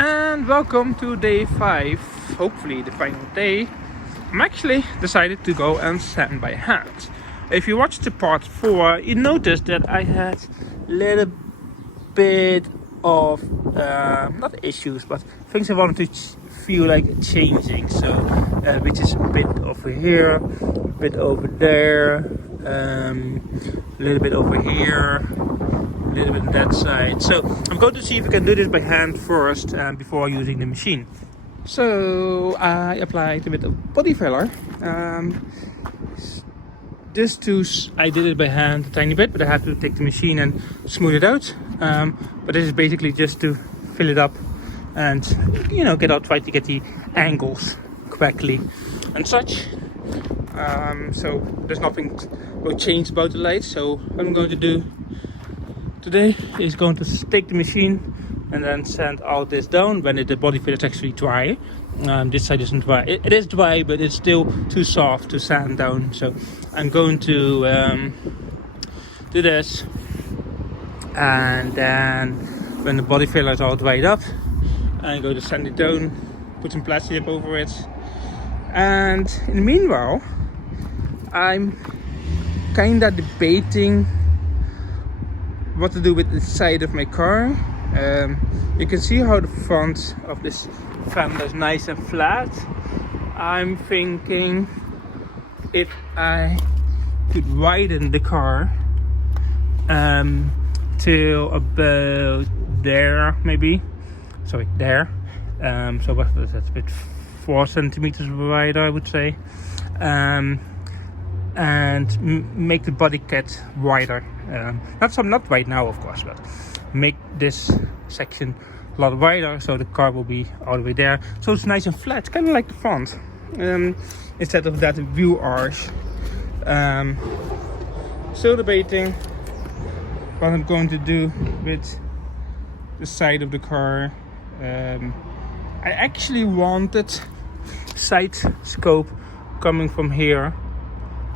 And welcome to day 5, hopefully the final day. I'm actually decided to go and sand by hand. If you watched the part 4, you noticed that I had a little bit of, not issues, but things I wanted to feel like changing. So, which is a bit over here, a bit over there, a little bit over here, a little bit on that side. So I'm going to see if I can do this by hand first before using the machine. So I applied a bit of body filler. I did it by hand a tiny bit, but I had to take the machine and smooth it out. But this is basically just to fill it up and try to get the angles correctly and such. So there's nothing will change about the light. So what I'm going to do today is going to take the machine and then sand all this down when the body filler is actually dry. This side isn't dry. It is dry, but it's still too soft to sand down. So I'm going to do this, and then when the body filler is all dried up, I'm going to sand it down, put some plastic over it, and in the meanwhile, I'm kinda debating what to do with the side of my car. You can see how the front of this fender is nice and flat. I'm thinking if I could widen the car till about there, maybe. Sorry, there. So what is that? A bit 4 centimeters wider, I would say. And make the body kit wider. Not right now, of course, but make this section a lot wider so the car will be all the way there. So it's nice and flat, kind of like the front. Instead of that view arch. Still debating what I'm going to do with the side of the car. I actually wanted side scope coming from here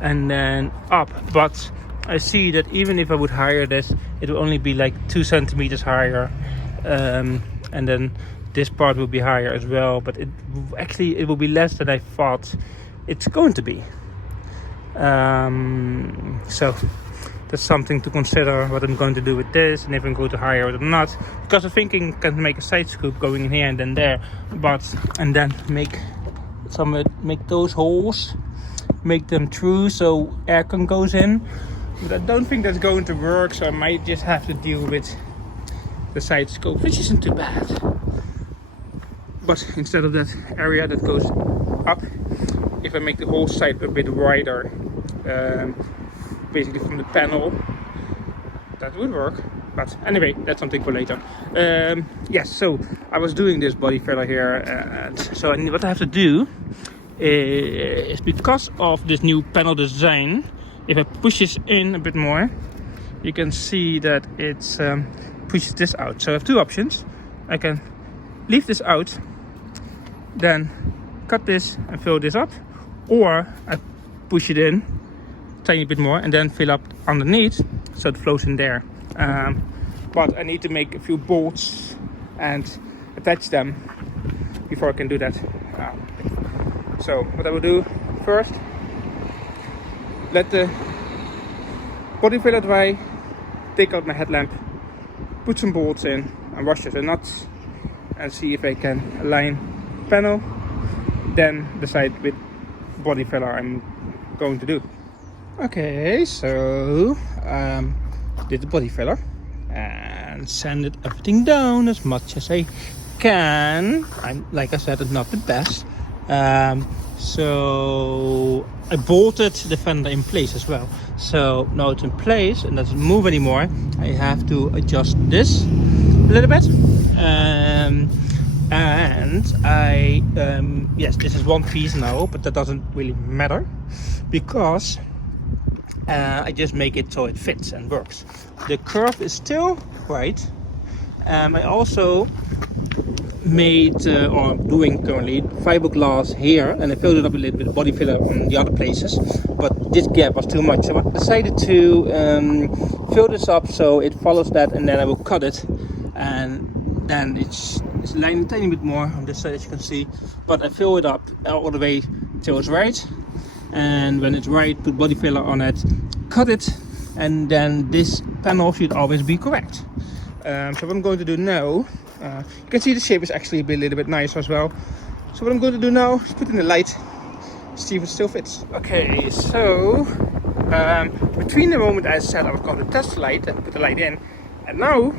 and then up, but I see that even if I would hire this, it will only be like 2 centimeters higher, and then this part will be higher as well, but it will be less than I thought it's going to be. So that's something to consider, what I'm going to do with this, and if I'm going to hire it or not, because I'm thinking I can make a side scoop going in here and then there, and then make those holes, make them through so air can goes in. But I don't think that's going to work, so I might just have to deal with the side scope, which isn't too bad. But instead of that area that goes up, if I make the whole side a bit wider, basically from the panel, that would work. But anyway, that's something for later. Yes, so I was doing this body filler here, and so what I have to do is, because of this new panel design, if I push this in a bit more, you can see that it pushes this out. So I have 2 options. I can leave this out, then cut this and fill this up, or I push it in a tiny bit more and then fill up underneath so it flows in there. But I need to make a few bolts and attach them before I can do that. So what I will do first, let the body filler dry, take out my headlamp, put some bolts in and wash the nuts and see if I can align panel, then decide with body filler I'm going to do. Okay, so did the body filler and sanded everything down as much as I can. Like I said, it's not the best. So I bolted the fender in place as well. So now it's in place and doesn't move anymore. I have to adjust this a little bit. And yes, this is one piece now, but that doesn't really matter because I just make it so it fits and works. The curve is still right. I also made or doing currently fiberglass here, and I filled it up a little bit of body filler on the other places, but this gap was too much, so I decided to fill this up so it follows that, and then I will cut it, and then to line a tiny bit more on this side, as you can see, but I fill it up all the way till it's right, and when it's right, put body filler on it, cut it, and then this panel should always be correct. So what I'm going to do now, you can see the shape is actually a little bit nicer as well. So what I'm going to do now is put in the light, see if it still fits. Okay, so between the moment I said I was going to test the light and put the light in, and now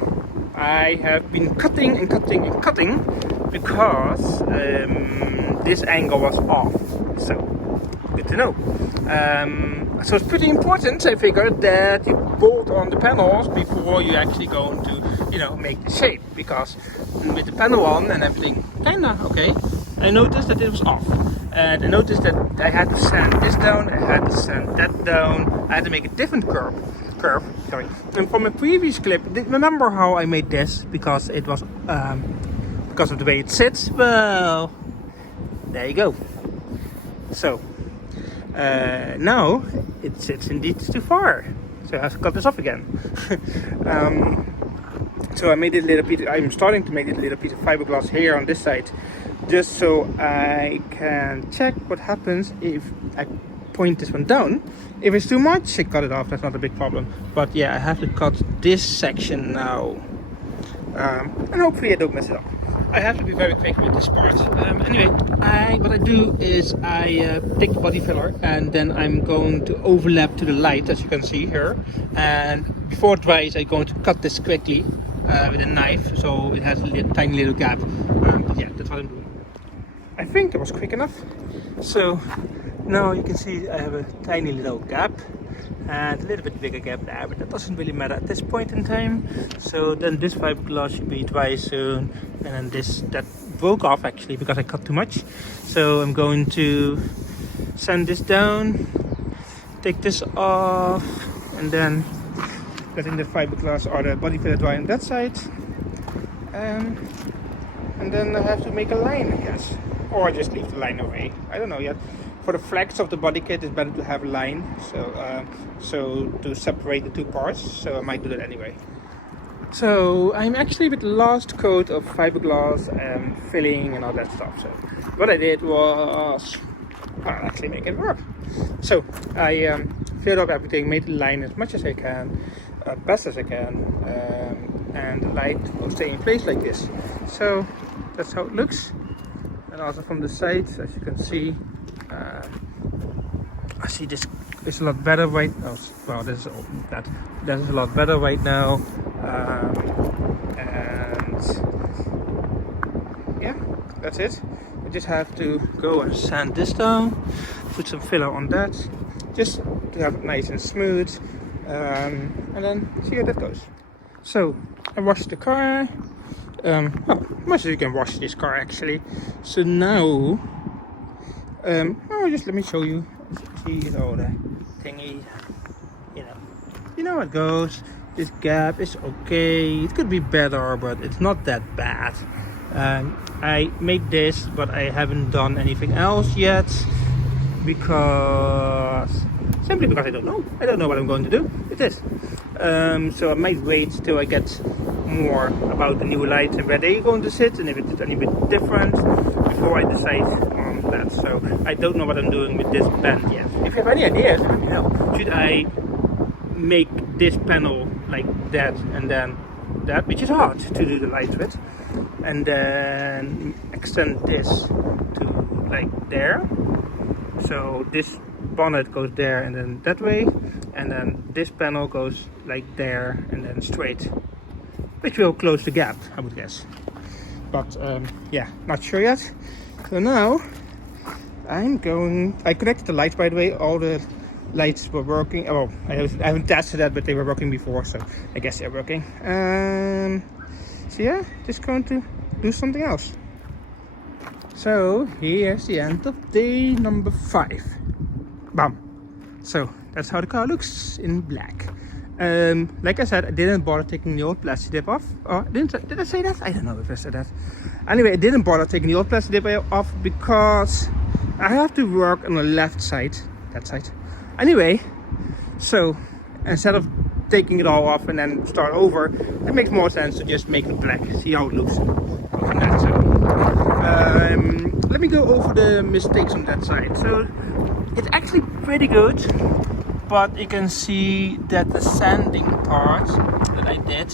I have been cutting and cutting and cutting because this angle was off. So good to know. So it's pretty important, I figured, that you bolt on the panels before you actually go to, you know, make the shape, because with the panel on and everything kinda okay, I noticed that it was off, and I noticed that I had to sand this down, I had to sand that down, I had to make a different curve, sorry. And from a previous clip, remember how I made this because it was because of the way it sits? Well, there you go. So now it sits indeed too far, so I have to cut this off again. So I made it a little bit. I'm starting to make it a little piece of fiberglass here on this side, just so I can check what happens if I point this one down. If it's too much, I cut it off. That's not a big problem. But yeah, I have to cut this section now, and hopefully I don't mess it up. I have to be very quick with this part. Anyway, what I do is I take the body filler, and then I'm going to overlap to the light, as you can see here. And before it dries, I'm going to cut this quickly with a knife, so it has a tiny little gap. But yeah, that's what I'm doing. I think it was quick enough. So now you can see I have a tiny little gap and a little bit bigger gap there, but that doesn't really matter at this point in time. So then this fiberglass should be dry soon, and then that broke off actually because I cut too much. So I'm going to sand this down, take this off, and then letting the fiberglass or the body filler dry on that side, and then I have to make a line, I guess, or just leave the line away. I don't know yet. For the flex of the body kit, it's better to have a line, so to separate the two parts. So I might do that anyway. So I'm actually with the last coat of fiberglass and filling and all that stuff. So what I did was actually make it work. So I filled up everything, made the line as much as I can, best as I can, and the light will stay in place like this. So that's how it looks. And also from the side, as you can see, I see this is a lot better right now. Well, that is a lot better right now, and yeah, that's it. I just have to go and sand this down, put some filler on that, just to have it nice and smooth, and then see how that goes. So I washed the car. Well, much as you can wash this car actually. So now, just let me show you. See all the thingy, you know how it goes. This gap is okay. It could be better, but it's not that bad. I made this, but I haven't done anything else yet simply because I don't know. I don't know what I'm going to do with this. So I might wait till I get more about the new lights and where they're going to sit, and if it's any bit different, before I decide on that. So I don't know what I'm doing with this band yet. If you have any ideas, let me know. Should I make this panel like that and then that, which is hard to do the lights with, and then extend this to like there? So this bonnet goes there and then that way, and then this panel goes like there and then straight, which will close the gap, I would guess. But yeah, not sure yet. So now I connected the lights, by the way. All the lights were working. Oh, I haven't tested that, but they were working before, so I guess they're working. So yeah, just going to do something else. So here's the end of day number 5. Bam. So that's how the car looks in black. Like I said, I didn't bother taking the old plastic dip off. Or did I say that? I don't know if I said that. Anyway, I didn't bother taking the old plastic dip off because I have to work on the left side, that side. Anyway, so instead of taking it all off and then start over, it makes more sense to just make it black. See how it looks from that the mistakes on that side. So it's actually pretty good, but you can see that the sanding part that I did,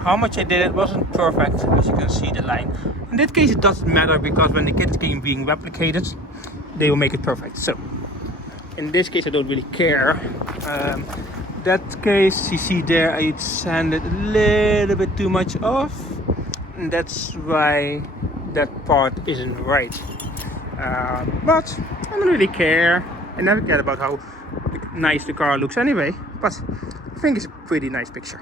how much I did it wasn't perfect, as you can see the line. In that case it doesn't matter, because when the kit's game being replicated, they will make it perfect. So in this case I don't really care. That case, you see there, I sanded a little bit too much off, and that's why that part isn't right. But I don't really care. I never cared about how nice the car looks anyway, but I think it's a pretty nice picture.